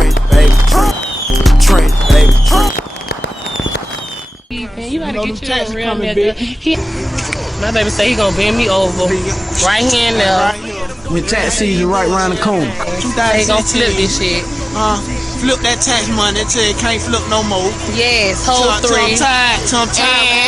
Trent, baby, Trent, baby, Trent. Man, you gotta get you a real nigga. My baby say he gonna bend me over right here and there. When tax season right around the corner. He gonna flip this shit. Flip that tax money until it can't flip no more. Yes, whole three. I'm tired.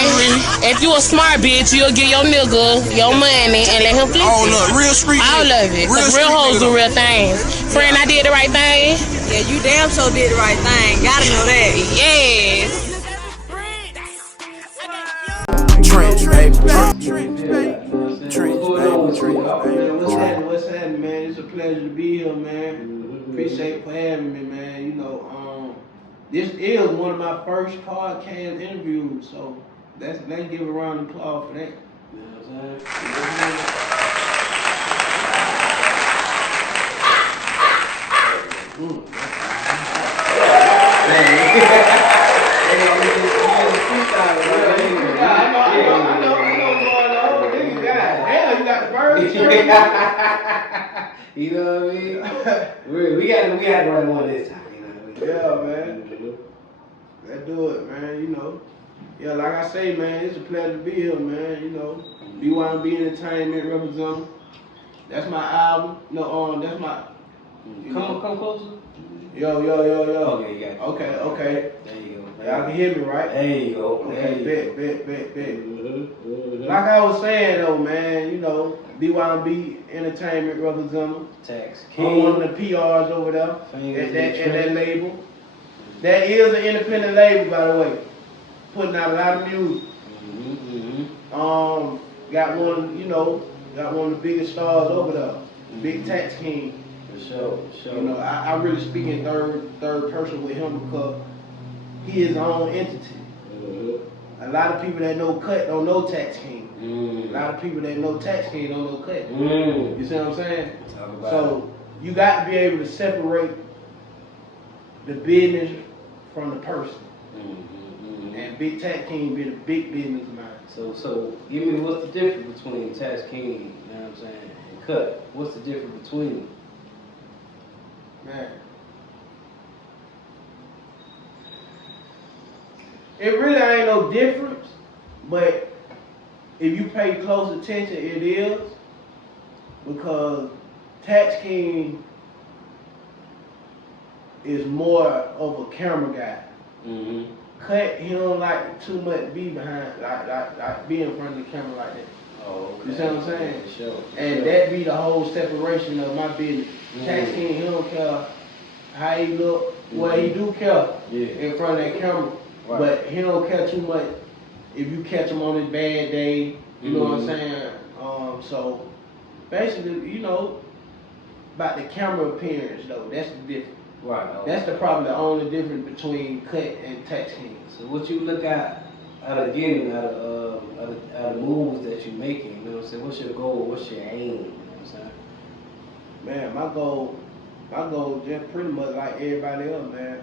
And if you a smart bitch, you'll give your nigga your money and let him flip All it. of real street. All of it. Cause real hoes do real things. Friend, I did the right thing. Yeah, you damn sure did the right thing. Gotta know that. Yes. Trent, baby, Trent, What's happening, man? It's a pleasure to be here, man. Appreciate you for having me, man. You know, this is one of my first podcast interviews, so let's give a round of applause for that. You know what I'm You know what I mean? we got the right one this time. You know what I mean? Yeah, man. Let's do it, man. You know. Yeah, like I say, man, it's a pleasure to be here, man. You know, BYB Entertainment representative. That's my album. No, that's my. Come closer. Yo. Okay, you got it. Okay. There you go. Y'all can hear me, right? There you go. Okay, bet. Like I was saying though, man, you know, BYB Entertainment representative. Tax I'm King. one of the PRs over there at that label. That is an independent label, by the way. Putting out a lot of music. Got one of the biggest stars over there, Big Tax King. For sure. You know, I really speak in third person with him because he is his own entity. A lot of people that know Cut don't know Tax King. A lot of people that know Tax King don't know Cut. You see what I'm saying? So you got to be able to separate the business from the person. And Big Tax King be the big business man. So give me what's the difference between Tax King, you know what I'm saying, and Cut? What's the difference between them? Man. It really ain't no difference, but if you pay close attention, it is, because Tax King is more of a camera guy. Cut, he don't like too much be behind, like be in front of the camera like that. Oh, okay. You see what I'm saying? Sure. And that be the whole separation of my business. Tax King, he don't care how he look. Well, he do care in front of that camera, but he don't care too much if you catch him on his bad day. You know what I'm saying? So basically, you know, about the camera appearance though, that's the difference. Right. That's probably the only difference between Cut and Tax King. So what you look at out of the moves that you're making, you know what I'm saying? What's your goal? What's your aim? You know what I'm saying? Man, my goal just pretty much like everybody else, man.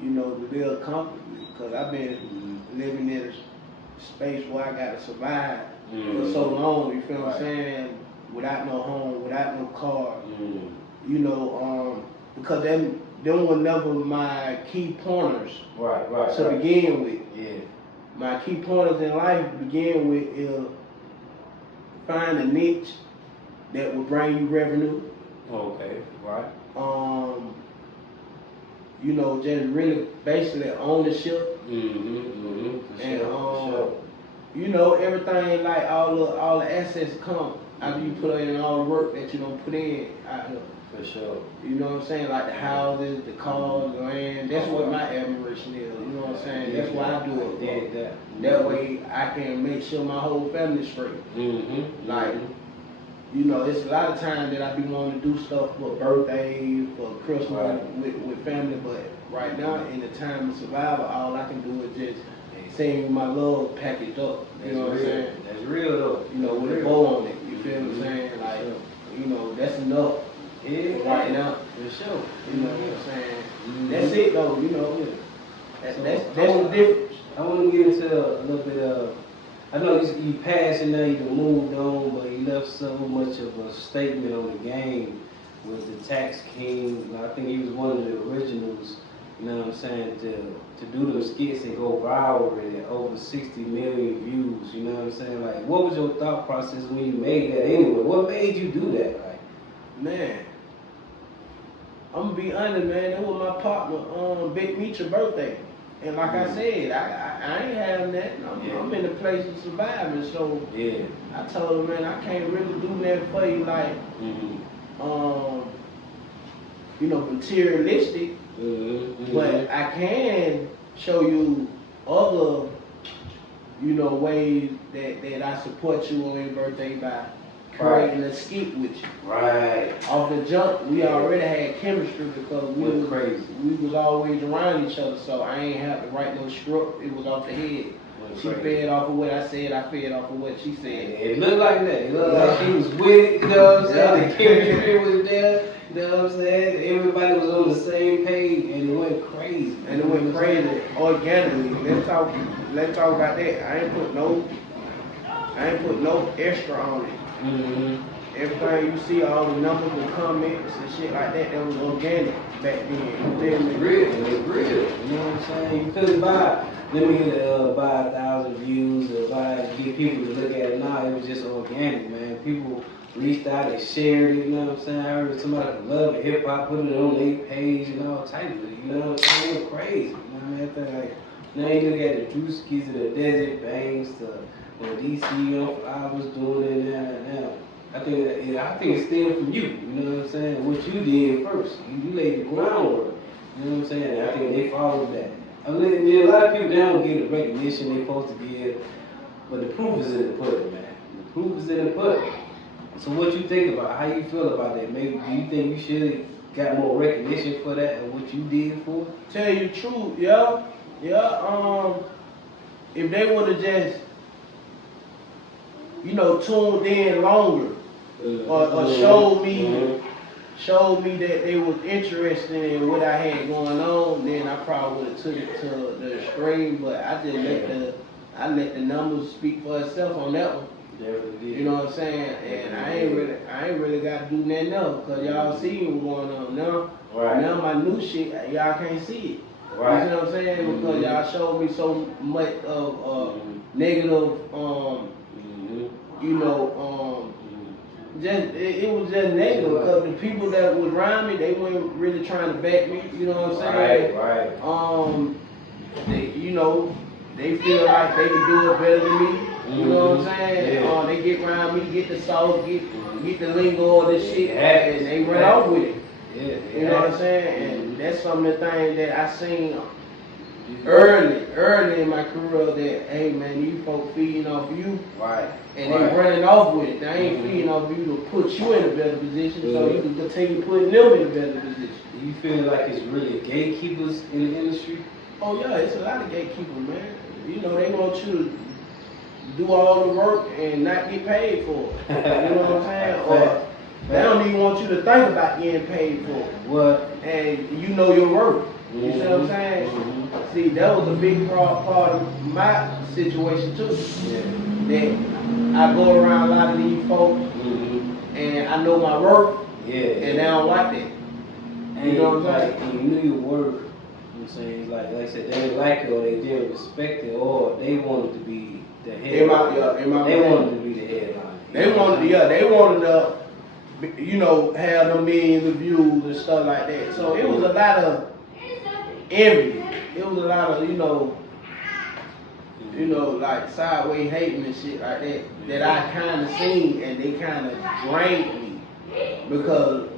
You know, to live comfortably, because I've been living in a space where I got to survive for so long. You feel what I'm saying? Without no home, without no car. You know, because them were never my key pointers to begin with. Yeah. My key pointers in life to begin with is find a niche that will bring you revenue. Okay, right. You know, just really basically ownership. And you know, everything like all the assets come after you put in all the work that you don't put in out here. For sure. You know what I'm saying? Like the houses, the cars, the land. That's what my admiration is. You know what I'm saying? That's why I do it. That way I can make sure my whole family's straight. Like, you know, it's a lot of times that I be wanting to do stuff for birthdays, for Christmas with family, but right now in the time of survival, all I can do is just sing my love packaged up. You know what I'm saying? That's real though. You know, with a bow on it. You feel what I'm saying? Like, you know, that's enough. Right now. For sure. You know what I'm saying? That's it though, you know. That's the difference. I want to get into a little bit of, I know you passed and now you done moved on, but you left so much of a statement on the game with the Tax King. I think he was one of the You know what I'm saying? To do those skits and go viral and over 60 million views. You know what I'm saying? Like, what was your thought process when you made that anyway? What made you do that? Like, Man, I'm gonna be honest, man. That was my partner, Big Meech's birthday, and like I said, I ain't having that. I'm in the place of surviving, so yeah. I told him, man, I can't really do that for you, like, you know, materialistic. But I can show you other, you know, ways that I support you on your birthday by creating a skit with you. Right. Off the jump, we already had chemistry because we was always around each other, so I ain't have to write no script. It was off the head. She fed off of what I said, I fed off of what she said. It looked like that. It looked like she was with it, you know what I'm saying? The chemistry was there, you know what I'm saying? Everybody was on the same page and it went crazy. And it went crazy organically. Let's talk about that. I ain't put no extra on it. Everything you see, all the numbers and comments and shit like that was organic back then. You feel me? Real, it was real. You know what I'm saying? You couldn't buy 1,000 views or get people to look at it now. It was just organic, man. People reached out and shared it, you know what I'm saying? I heard somebody who loved hip hop put it on their page and all types of it, you know what I'm saying? It was crazy. You know what I mean? I think like, now you look at the Drewskis, the Desert Banks, the DC on Flowers doing it now. I think it stemmed from you know what I'm saying? What you did first. You laid the groundwork. You know what I'm saying? I think they followed that. I mean, a lot of people, they don't get the recognition they're supposed to give, but the proof is in the pudding, man. The proof is in the pudding. So what you think about, how you feel about that? Maybe, do you think you should have got more recognition for that and what you did for it? Tell you the truth, yeah. If they would have just, you know, tuned in longer, or showed me that they was interested in what I had going on, then I probably would have took it to the extreme. But I just let the numbers speak for itself on that one. You know what I'm saying? And I ain't really got to do nothing else because y'all see what's going on now. Right. Now my new shit, y'all can't see it. Right. You see what I'm saying? Because y'all showed me so much of negative, you know, it was just negative because the people that was around me, they weren't really trying to back me. You know what I'm saying? Right. They, you know, they feel like they can do it better than me. You know what I'm saying? Yeah. They get around me, get the sauce, get the lingo, all this shit, and they run off with it. Yeah. You know what I'm saying? And that's some of the things that I seen early in my career that, hey man, you folks feeding off you. Right. And they running off with it. They ain't feeding off you to put you in a better position so you can continue putting them in a better position. Do you feel like it's really gatekeepers in the industry? Oh yeah, it's a lot of gatekeepers, man. You know, they want you to do all the work and not get paid for it. You know what I'm saying? Or they don't even want you to think about getting paid for it. What? And you know your worth. You see what I'm saying? See, that was a big part of my situation too. That I go around a lot of these folks and I know my worth and they don't like that. And you know what I'm saying? And you knew your worth. You know what I'm saying? It's like I said, they didn't like it or they didn't respect it or they wanted to be the headline. They wanted to be the headline. They wanted to, you know, have them millions of views and stuff like that. So it was a lot of envy. It was a lot of, you know, like sideways hating and shit like that I kind of seen, and they kind of drained me because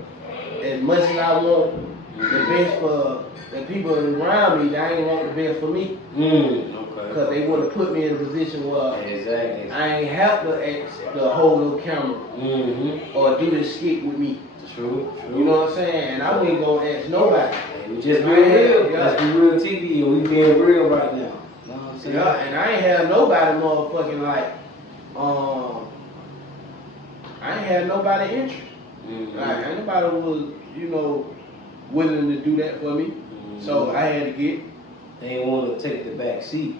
as much as I want the best for the people around me, they ain't want the best for me. Because they would have put me in a position where I ain't have to hold no camera or do this skit with me. True. You know what I'm saying? And I ain't gonna ask nobody. We just being real. That's the real TV, and we being real right now. You know what I'm saying? Yeah, and I ain't have nobody motherfucking like, I ain't had nobody interest. Like, ain't nobody was, you know, willing to do that for me. So I had to get. They didn't want to take the back seat.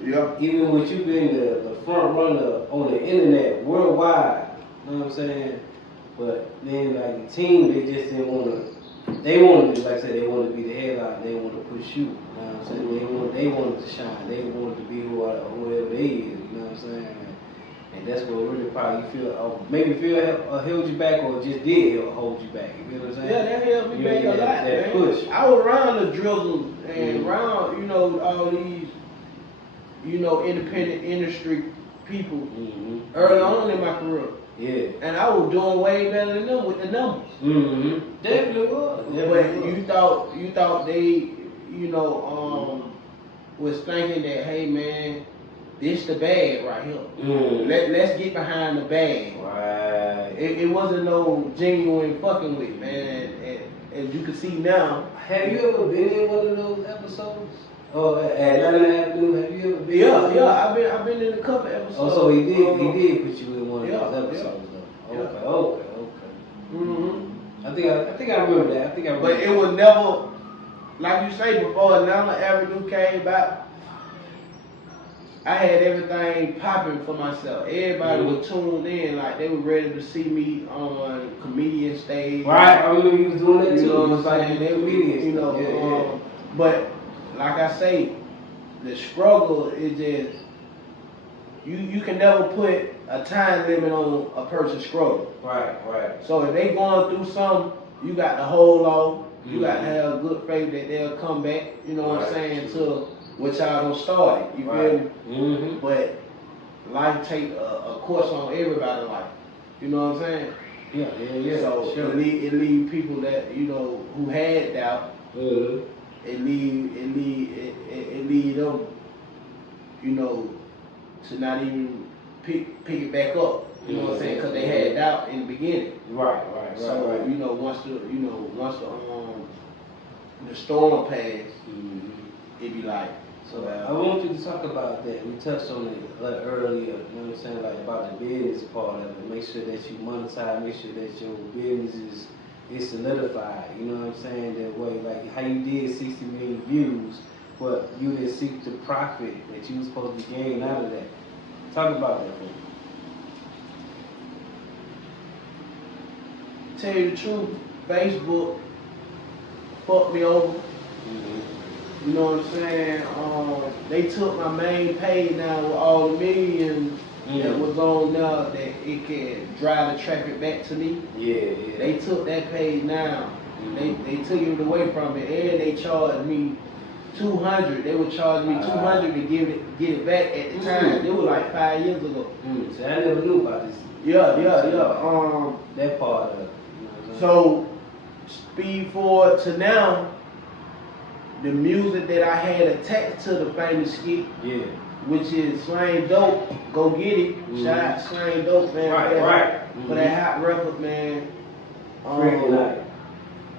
Yeah. Even with you being the front runner on the internet worldwide, you know what I'm saying? But then like the team, they just didn't want to they wanted to, like I said, they wanted to be the headline. They wanted to push you. You know what I'm saying? They wanted to shine. They wanted to be whoever they is. You know what I'm saying? And that's what really probably you feel, maybe held you back or just did hold you back. You know what I'm saying? Yeah, that held me back a lot, that man. push. I was around the drizzles and around, you know, all these, you know, independent industry people early on in my career. Yeah. And I was doing way better than them with the numbers. Definitely was. But you thought they, you know, was thinking that, hey man, this the bag right here. Let's get behind the bag. Right. It wasn't no genuine fucking with, man. And as you can see now. Have you ever been in one of those episodes? Or at Atlanta Avenue? Have you ever been? Yeah. I've been in a couple episodes. Oh, so he did put you in one of those episodes, yeah. though. Okay. I think I remember that. But it was never, like you say, before Atlanta Avenue came out. I had everything popping for myself. Everybody was tuned in, like they were ready to see me on comedian stage. Right, I remember you was doing that too. You know what I'm saying? saying? Comedians, you know, but like I say, the struggle is just you can never put a time limit on a person's struggle. Right. So if they going through something, you got to hold off. You got to have good faith that they'll come back. You know what I'm saying? To what y'all done started. You feel me? But life take a course on everybody's life. You know what I'm saying? Yeah. So sure. it leave people that, you know, who had doubt. It lead them, you know, to not even pick it back up. You know what I'm saying? Because they had doubt in the beginning. Right. So you know, once the storm passed, it be like. So I want you to talk about that. We touched on it earlier, you know what I'm saying, like about the business part of it. Make sure that you monetize, make sure that your business is solidified, you know what I'm saying, that way. Like how you did 60 million views, but you didn't seek the profit that you was supposed to gain out of that. Talk about that for me. Tell you the truth, Facebook fucked me over. You know what I'm saying? They took my main page now with all the millions that was on there that it can drive the traffic back to me. Yeah. They took that page now. They took it away from me, and they charged me $200. They would charge me $200 to get it back at the time. It was like 5 years ago. So I never knew about this. Yeah. That part of it. So speed forward to now. The music that I had attached to the famous skit, which is Slang Dope, Go Get It. Shout out Slang Dope, man. Right. For that hot record, man.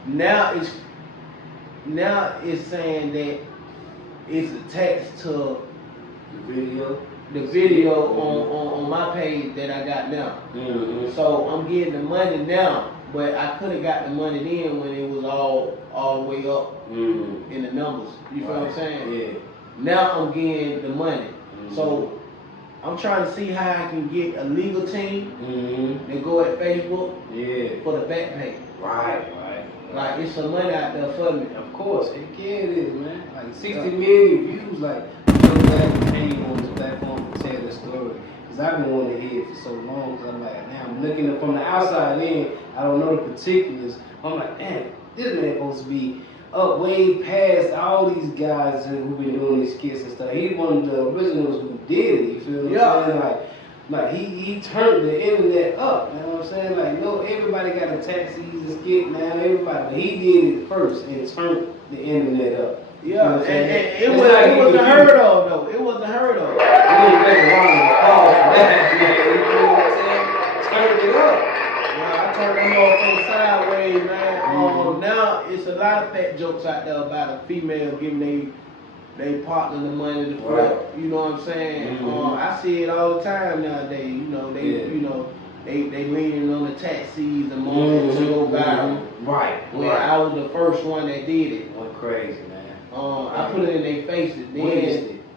Now it's saying that it's attached to the video on my page that I got now. So I'm getting the money now, but I could have got the money then when it was all the way up in the numbers. You feel what I'm saying? Yeah. Now I'm getting the money. So I'm trying to see how I can get a legal team to go at Facebook for the back pay. Right. Like it's some money out there for me. Of course, it is, man. Like 60 million views, like I'm so glad you came on this platform to tell the story. Cause I've been wanting to hear it for so long. Cause I'm like, now I'm looking at from the outside in. I don't know the particulars. I'm like, man, this man supposed to be up way past all these guys who've been doing these skits and stuff. He's one of the originals who did it. You feel what I'm saying? Like he turned the internet up. You know what I'm saying? Like no, everybody got a taxi and skit now. Everybody, but he did it first and turned the internet up. Yeah, you know and it wasn't heard of though. It wasn't heard of. Turned it up. I turned that motherfucker sideways, man. Now it's a lot of fat jokes out there about a female giving they partner the money to flip. You know what I'm saying? I see it all the time nowadays. You know, they leaning on the taxis and money to go viral. Right. I was the first one that did it. Went crazy, man. I put it in their faces.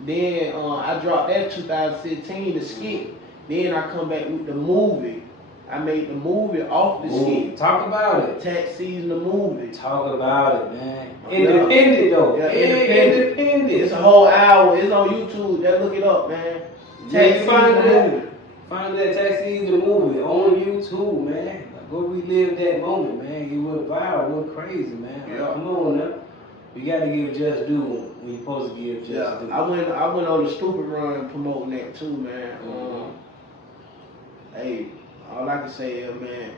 Then I dropped that 2016 the skit. Then I come back with the movie. I made the movie off the skit. Talk about it. Tax season the movie. Talk about it, man. Independent though. Yeah, independent. It's a whole hour. It's on YouTube. Just look it up, man. Tax season the movie. Find that Tax season the movie on YouTube, man. Like, go relive that moment, man. It went viral, it went crazy, man. Yeah. Like, come on now. You gotta give just due when you're supposed to give just due. I went on the stupid run promoting that too, man. Hey, all I can say is, man,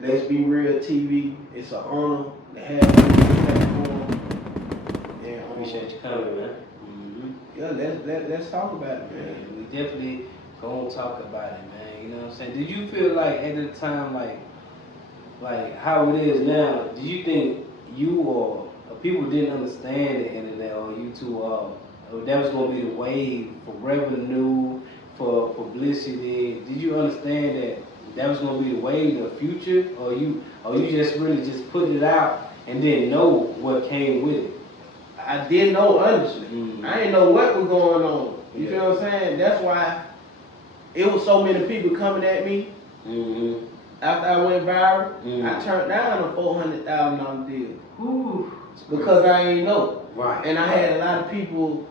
let's be real TV. It's an honor to have you on this platform. And Appreciate you coming, man. Yeah, let's talk about it, man. We definitely gonna talk about it, man. You know what I'm saying? Did you feel like at the time, like how it is now, did you think you or people didn't understand the internet or YouTube, that was gonna be the wave for revenue, for publicity? Did you understand that was gonna be the wave of the future, or you just really just put it out and didn't know what came with it? I didn't know, honestly. I didn't know what was going on. You feel what I'm saying? That's why it was so many people coming at me. After I went viral, I turned down a $400,000 deal. Because I ain't know. Right. And I had a lot of people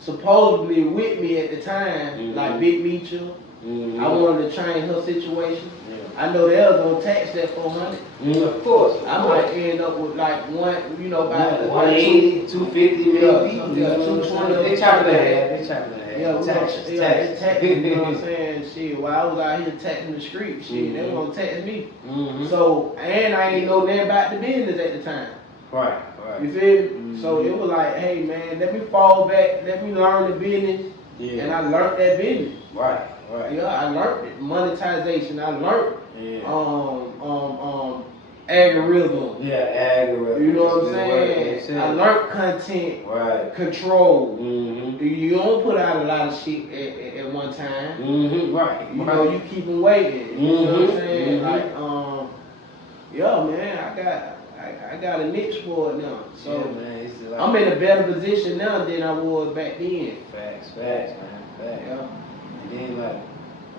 supposedly with me at the time, like Big Mitchell. I wanted to change her situation. I know they was gonna tax that 400. Of course. I might end up with like about 180, 250 maybe. Yeah, 220. They chop it in half. Yeah, tax. tax. You know what I'm saying? Shit, while I was out here taxing the street, shit, they were gonna tax me. So, and I ain't know nothing about the business at the time. Right. You feel me? So it was like, hey man, let me fall back, let me learn the business. And I learned that business. Right. Yeah, I learned it. Monetization. I learned algorithm. Yeah, algorithm. You know what I'm saying? I learned content control. You don't put out a lot of shit at one time. Right. You know, you keep them waiting. You know what I'm saying? Like, yeah, man, I got a niche for it now. So yeah, man, it's like, I'm in a better position now than I was back then. Facts, man. Facts. Yeah. And then like,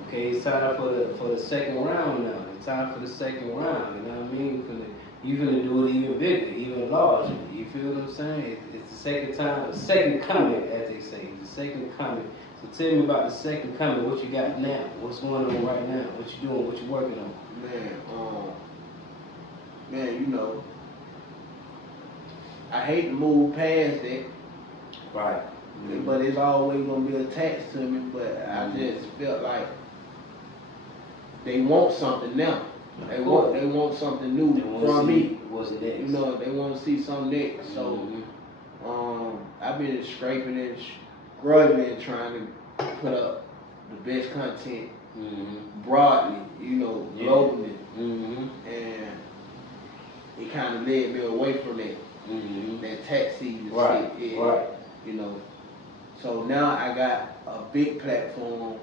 okay, it's time for the second round now. It's time for the second round. You know what I mean? You gonna do it even bigger, even larger. You feel what I'm saying? It's the second time, the second coming, as they say. The second coming. So tell me about the second coming. What you got now? What's going on right now? What you doing? What you working on? Man, you know, I hate to move past that. Right. But it's always gonna be attached to me. But I just felt like they want something now. They want something new from me. What's next? You know, they want to see something next. So I've been scraping and struggling trying to put up the best content broadly, you know, globally. And it kind of led me away from that. That tax season shit. Right. You know. So now I got a big platform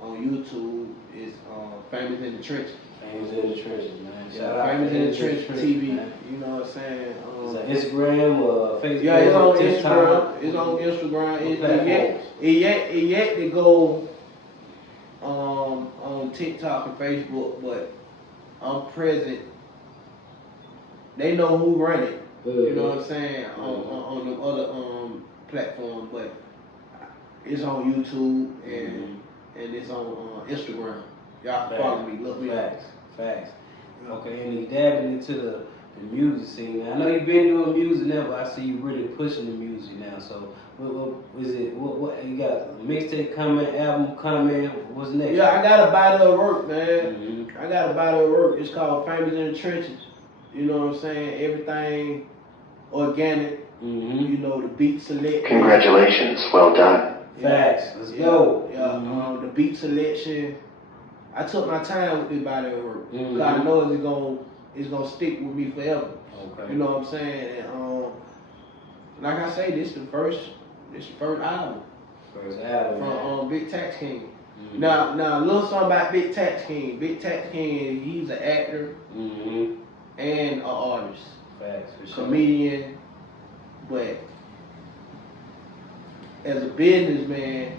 on YouTube. It's Famous in the Trenches. Famous in the Trenches, man. Yeah, Famous in the Trenches TV. Man. You know what I'm saying? It's on Instagram or Facebook? Yeah, it's on TikTok. Instagram. It's on Instagram. It yet to go on TikTok and Facebook, but I'm present. They know who run it. You know what I'm saying? On the other platforms, but it's on YouTube and it's on Instagram. Y'all can follow me, look me up. Facts. Okay, and you dabbing into the music scene. Now, I know you've been doing music now, but I see you really pushing the music now. So, what is it? What you got? A mixtape coming, album coming? What's next? Yeah, I got a body of work, man. I got a body of work. It's called Famous in the Trenches. You know what I'm saying? Everything organic. You know, the beat selection. Congratulations, well done. Facts. Let's go. Yeah, the beat selection. I took my time with this body of work. Cause I know it's gonna stick with me forever. Okay. You know what I'm saying? And like I say, this the first album. First album from Big Tax King. Now a little something about Big Tax King. Big Tax King, he's an actor and an artist. Facts, for sure. Comedian, but as a businessman,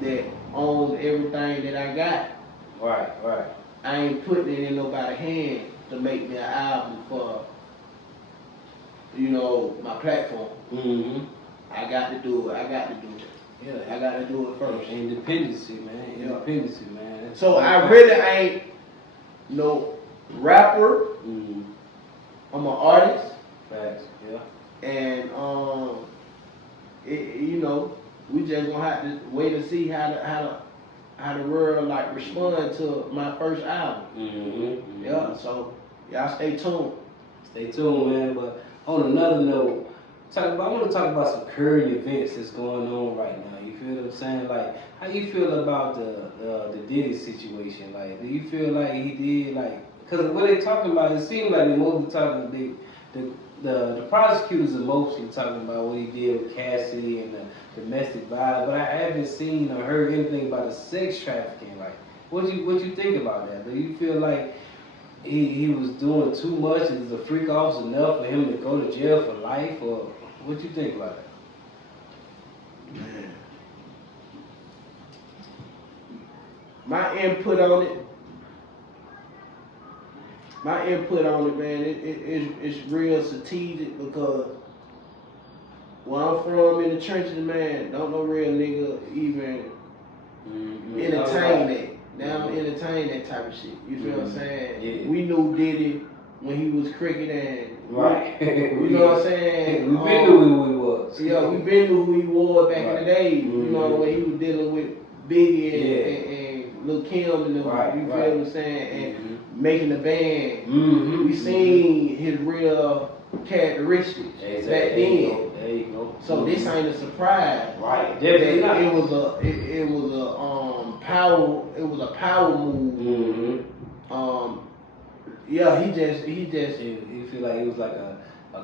that owns everything that I got. Right. I ain't putting it in nobody's hand to make me an album for, my platform. Mm-hmm. I got to do it. Yeah. I got to do it first. Independency, man. So I really ain't no rapper. Mm-hmm. I'm an artist. Facts, yeah. And we just gonna have to wait and see how the world like respond to my first album. Mm-hmm. Yeah, so y'all stay tuned. Stay tuned, man. But on another note, I want to talk about some current events that's going on right now. You feel what I'm saying? Like, how you feel about the Diddy situation? Like, do you feel like he did because what they talking about? It seems like they mostly talking the prosecutors are mostly talking about what he did with Cassie and the domestic violence, but I haven't seen or heard anything about the sex trafficking. Like, what you think about that? Do you feel like he was doing too much? Is the freak offs enough for him to go to jail for life, or what you think about that? Man. My input on it, man, it's real strategic because where I'm from in the trenches, man, don't no real nigga even entertain that. They don't entertain that type of shit. You feel what I'm saying? Yeah. We knew Diddy when he was cricket and Right. you know what I'm saying? We been knew who he was. Yeah, we been knew who he was back in the day. Mm-hmm. You know, when he was dealing with Biggie and Lil Kim and them, Right, you feel right. what I'm saying? And making the band. Mm-hmm. We seen his real characteristics back There then. you go. So this ain't a surprise. Right, definitely That not. it was a power move. Mm-hmm. Yeah, he just You feel like it was like a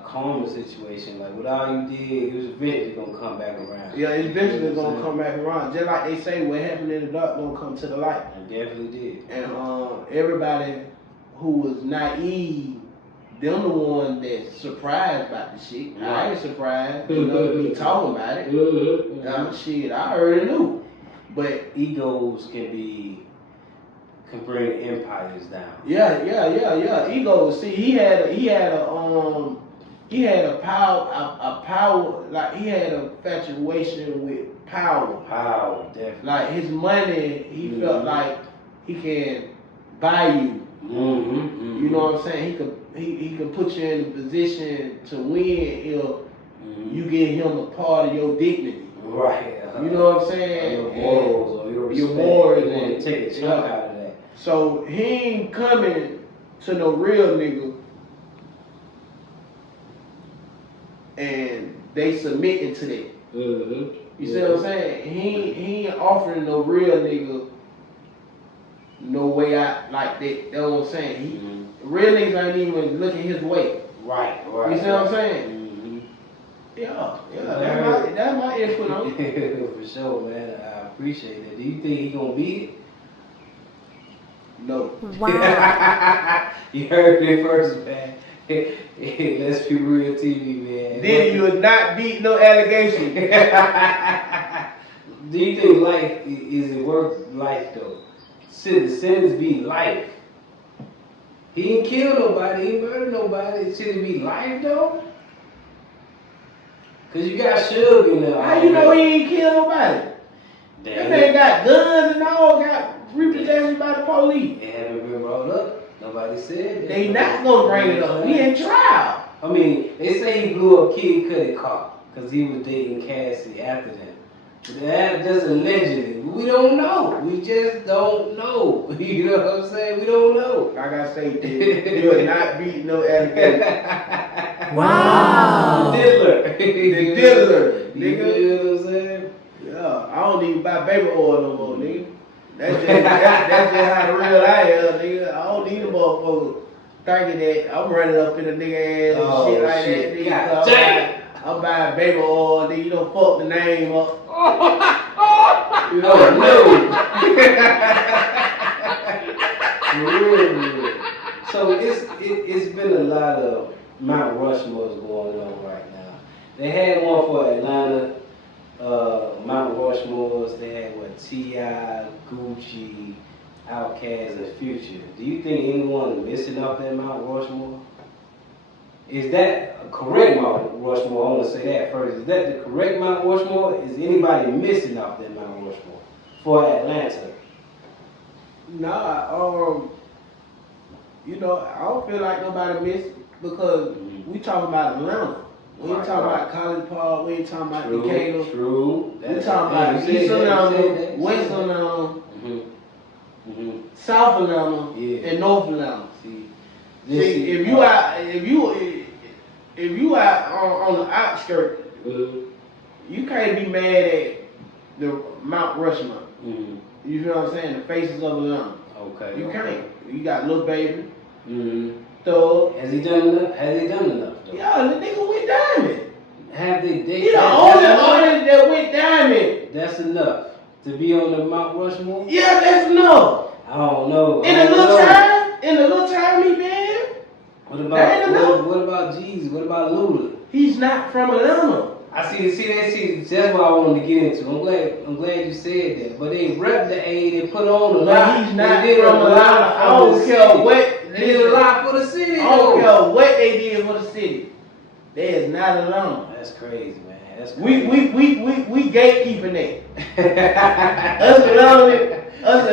karma situation. Like, what all you did, it was eventually gonna come back around. yeah, it's eventually You know what gonna I'm come back around. Just like they say, what happened in the dark gonna come to the light. saying? It definitely did. And everybody who was naive, them the one that's surprised about the shit. I ain't surprised, me talking about it. Shit, I already knew. But Egos can bring empires down. yeah. Ego. See, he had a power, like he had a infatuation with power. Power, definitely. Like his money, he felt like he can buy you. Mm-hmm. You know what I'm saying? He could put you in a position to win if you give him a part of your dignity. Right. You know what I'm saying? Your morals or your respect. Your morals You want and- to take a chunk out of that. So he ain't coming to no real nigga and they submitting to that. Mm-hmm. You see what I'm saying? He ain't offering no real nigga no way out like that. That's what I'm saying. Real niggas ain't even looking his way. Right. You see what I'm saying? Mm-hmm. Yeah. That's my input on it. For sure, man. I appreciate it. Do you think he gonna beat it? No. Wow. You heard it first, man. Let's be real TV, man. Then you would not beat no allegation. Do you think life is it worth life though? Should the sentence be life? He didn't kill nobody, he didn't murder nobody. Should it be life though? Cause you got Suge in there. How you know he ain't kill nobody? That man got guns and all, got repossessed by the police. It haven't been brought up. Nobody said that. They not gonna bring it up. We in trial. I mean, they say he blew up Kid Cudi car because he was dating Cassie after that. But that just allegedly. We don't know. We just don't know. You know what I'm saying? We don't know. Like I say, dude, you are not beating no allegation. Wow. The diddler. The diddler, You nigga. know what I'm saying? Yeah, I don't even buy baby oil no more, nigga. That's just how the real I am, nigga. I don't need a motherfucker thinking that I'm running up in a nigga ass and shit like that, nigga. God So damn. I'm buying baby oil, nigga. You don't fuck the name up. You know, For real. So it's been a lot of Mount Rushmore's going on right now. They had one for Atlanta. Mount Rushmore's, they had what, T.I., Gucci, Outkast, and Future. Do you think anyone is missing off that Mount Rushmore? Is that a correct Mount Rushmore? I want to say that first. Is that the correct Mount Rushmore? Is anybody missing off that Mount Rushmore for Atlanta? Nah, you know, I don't feel like nobody missed because we talking about Atlanta. We ain't talking about College Park. We ain't talking about Decatur. True. We talking about East Atlanta, West Atlanta, South Atlanta, and North Atlanta. See, if you out on the outskirts, you can't be mad at the Mount Rushmore. You feel what I'm saying? The faces of Atlanta. Okay. You can't. You got Lil Baby. Thug. Has he done enough? Though? Yeah, the nigga went diamond. Have they? He the only artist that went diamond. That's enough to be on the Mount Rushmore. Yeah, that's enough. I don't know. In the little time he been. What about Jeezy? What about Luda? He's not from Atlanta. I see. That's what I wanted to get into. I'm glad you said that. But they rep the A. They put on a lot. But he's not from Atlanta. I don't care what. They did a lot for the city. I don't care what they did for the city. They is not Atlanta. That's crazy, man. That's crazy. We gatekeeping that. us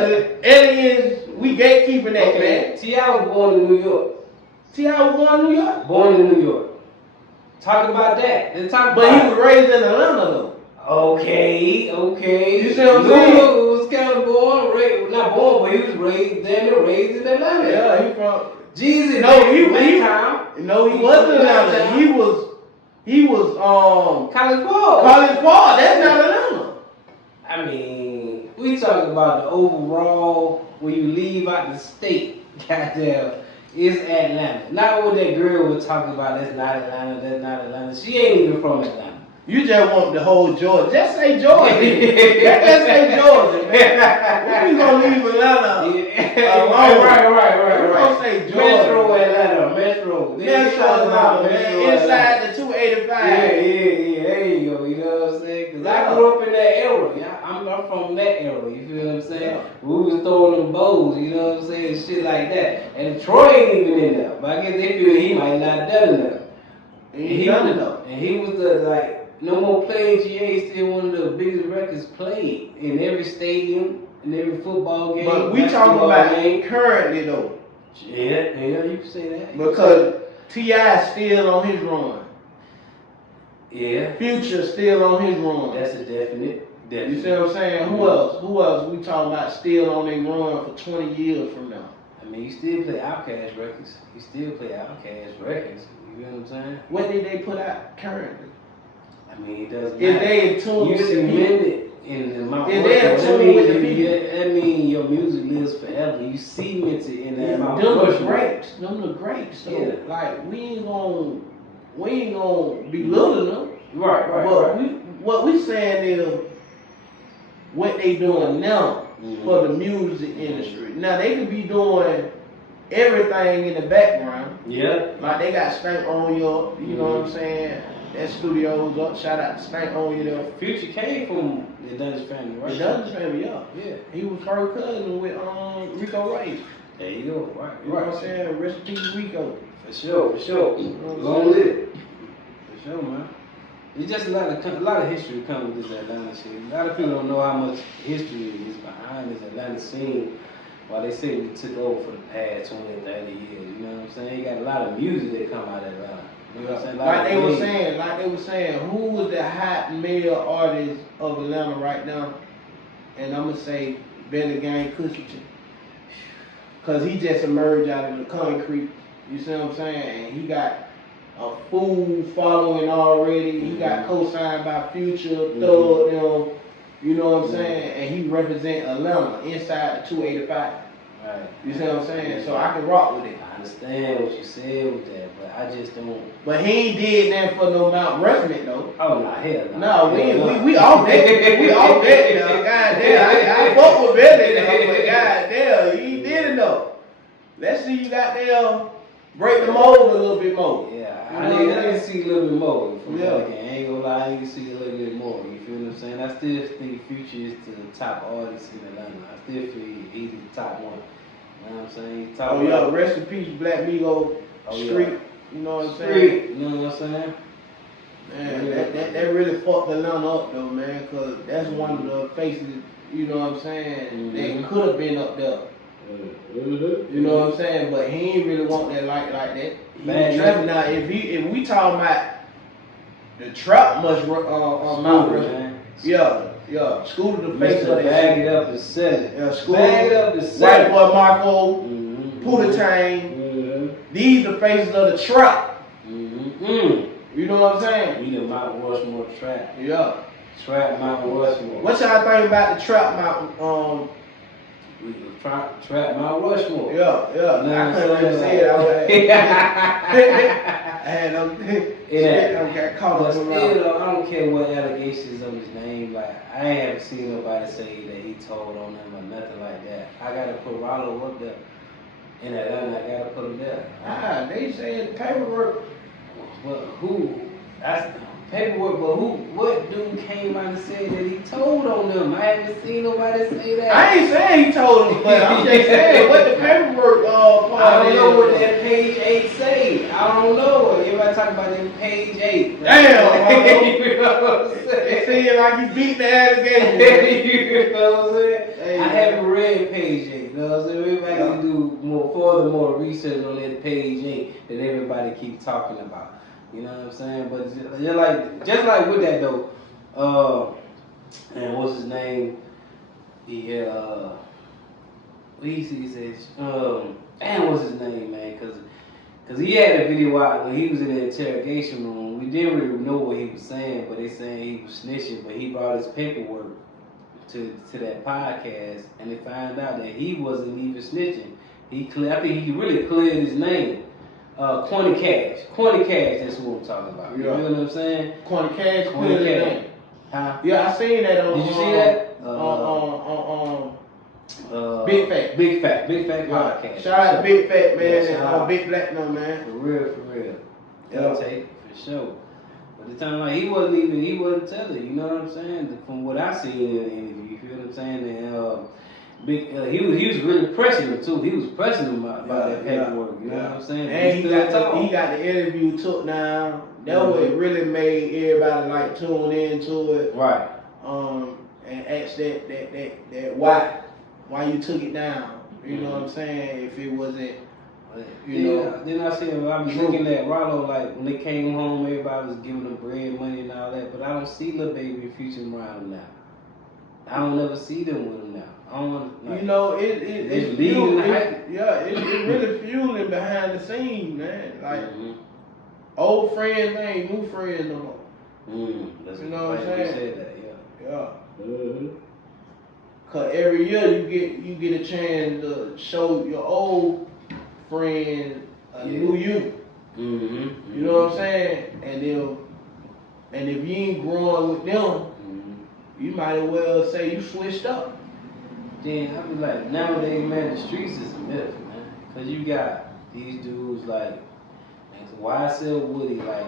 aliens, we gatekeeping that, man. T.I. was born in New York. T.I. was born in New York? Born in New York. Talk about that. But he was raised in Atlanta, though. Okay. You see what I'm saying? He was kind of not born, but he was raised in Atlanta. Yeah, he from Jeezy. No, he wasn't Atlanta. He was College Park. College Park. That's not Atlanta. I mean, we talking about the overall when you leave out the state. Goddamn. It's Atlanta. Not what that girl was talking about. That's not Atlanta. She ain't even from Atlanta. You just want the whole Georgia. Just say Georgia. Just say Georgia, man. We gonna leave Atlanta. Right. We gonna say Georgia. Metro Atlanta. Metro Atlanta, man. Inside the 285. Yeah. There you go. You know what I'm saying? Because I grew up in that era. I'm from that era. You feel what I'm saying? Yeah. We was throwing them bows. You know what I'm saying? Shit like that. And Troy ain't even in there. But I guess they feel he might not done enough. He done enough. And he was the No More Playing GA, still one of the biggest records played in every stadium, in every football game. But we talking about currently though. Yeah, you can say that. Because T.I. still on his run. Yeah. Future still on his run. That's a definite. You see what I'm saying? Who else we talking about still on their run for 20 years from now? I mean, you still play Outkast records. You know what I'm saying? What did they put out currently? I mean, it doesn't If matter. they in tune with the people. cemented in the Mount If they in tune with the people. That means your music lives forever. You cemented in that Mount Them Rushmore. the grapes. So, Yeah. like, we ain't gonna belittle them. Right. What we saying is what they doing now for the music industry. Now they could be doing everything in the background. Yeah. Like they got Stank on you, you know what I'm saying? That studio's up. Shout out to Stank on you there. Future came from the Dungeon family, right? The Dungeon family, yeah. Yeah. He was first cousin with Rico Ray. There you go. Right. You know what I'm saying? Rest in peace, Rico. For sure. Long live. For sure, man. It's just a lot of history comes with this Atlanta shit. A lot of people don't know how much history is behind this Atlanta scene. While they say we took over for the past 20, 30 years, you know what I'm saying? You got a lot of music that come out of Atlanta. You know what I'm saying? Like they were saying, who was the hot male artist of Atlanta right now? And I'm gonna say Belly Gang Cushington. Cause he just emerged out of the concrete. You see what I'm saying? And he got a full following already. He got co-signed by Future, Thug, you know what I'm saying? And he represent Atlanta inside the 285. Right. You see what I'm saying? So I can rock with it. I understand what you said with that, but I just don't. But he ain't did nothing for no Mount Rushmore though. Oh no, hell no. No, we off that. We off that now. God damn, I fuck with Billy now, but god damn, he ain't did enough. Let's see you got there. break the mold a little bit more. Yeah, You I know need what I'm to see a little bit more. From Yeah. I ain't gonna lie, I need to see a little bit more. You feel what I'm saying? I still think Future is the top artist in Atlanta. I still feel he's the top one. You know what I'm saying? He's top Oh one. yeah, rest in peace, Black Migo Street. Yeah. You know what I'm saying? Street, you know what I'm saying? Man, that really fucked Atlanta up though, man, cause that's one of the faces, you know what I'm saying, that could have been up there. You know what I'm saying? But he ain't really want that like that. He was trapping now. If we talking about the trap much Mount Rushmore. Yeah. Scooter the face of that bag shit. it up and sell it. Yeah, Scooter. Bag it up and sell White it. Boy Marco, Pootie Tang. These the faces of the trap. You know what I'm saying? We the Mount Rushmore trap. Yeah. Trap Mount Rushmore. What y'all think about the trap Mount? We the trap Mount Rushmore. Yeah. Nah, I couldn't really say it. I had no. I got caught But up still, around. though, I don't care what allegations on his name. Like, I haven't seen nobody say that he told on them or nothing like that. I gotta put Rollo up there. In Atlanta, I gotta put him there. They said paperwork. But who? That's paperwork. But who? What dude came out and said that he told on them? I haven't seen nobody say that. I ain't saying he told him, but I'm just saying what the paperwork part I don't know what is. that page 8 say. I don't know. Everybody talking about that page 8. Damn, You know what I'm It saying? seemed like you beat the allegation. You know what I'm saying? Hey, I haven't read page 8. You know what I'm saying? Everybody can do more research on that page 8 that everybody keeps talking about. You know what I'm saying? But just like with that though, and what's his name? He says, and what's his name, man? Cause he had a video out when he was in the interrogation room. We didn't really know what he was saying, but they saying he was snitching. But he brought his paperwork to that podcast, and they found out that he wasn't even snitching. I think he really cleared his name. Corny Cash, that's what I'm talking about. You know what I'm saying? Corny Cash, Corny clear Cash. name. Huh? Yeah, I seen that on. Did you see that? Big Fat. Big Fat podcast. Shout out to Big Fat, man, Yeah, and shout out. Big Black no man. For real. Yeah. Take for sure. But the time like he wasn't telling. You know what I'm saying? From what I seen in the interview, you feel what I'm saying? And he was really pressing him too. He was pressing him about that paperwork. You know what I'm saying? And he got the interview took down. That what really made everybody like tune into it. Right. And ask that why you took it down. You know what I'm saying? If it wasn't, Then I said, I was looking at Rollo, like when they came home, everybody was giving them bread money and all that, but I don't see Lil Baby and Future around now. I don't ever see them with him now. I don't like, it's leading the fueling. hype. It's really fueling behind the scenes, man. Like old friends ain't new friends no more. That's You know what I'm right, you saying? said that, Yeah. Cause every year you get a chance to show your old friends a new you. You know what I'm saying? And if you ain't growing with them, you might as well say you switched up. Then I be like, nowadays, man, the streets is a myth, man. Cause you got these dudes like YSL Woody, like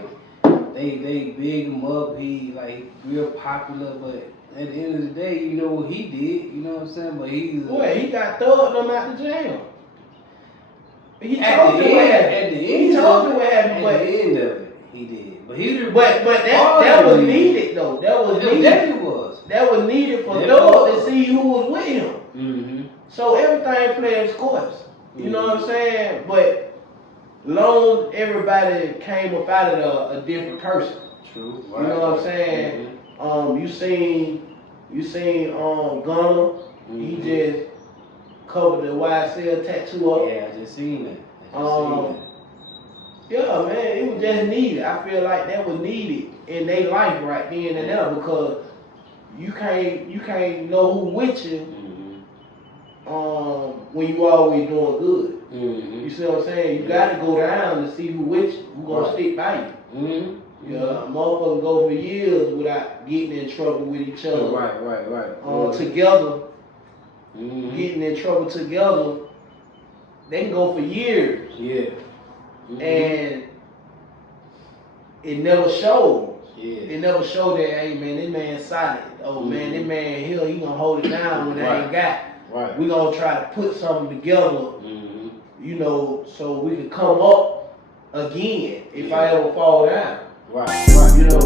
they big him up, he like real popular, but at the end of the day, you know what he did, you know what I'm saying? But He got thugged them out the jail. He at told the you what end, happened. at the He end told of you what it, happened, at but the end of it, he did. But he but that was needed though. That was needed. Definitely was. That was needed for That Doug was. to see who was with him. So everything plays course. You know what I'm saying? But long everybody came up out of a different person. True. You know what I'm saying? You seen Gunner. He just covered the YSL tattoo up. Yeah, I just seen that. Yeah, man, it was just needed. I feel like that was needed in their life right then and there because you can't know who with you when you always doing good. You see what I'm saying? You got to go down to see who with you, who gonna stick by you. Yeah, motherfuckers go for years without getting in trouble with each other. Right. Together, getting in trouble together, they can go for years. Yeah. and it never showed. Yeah. It never showed that, hey man, this man solid. Oh man, this man here, he gonna hold it down when they ain't got. Right. We gonna try to put something together, you know, so we can come up again if I ever fall down. Right. You know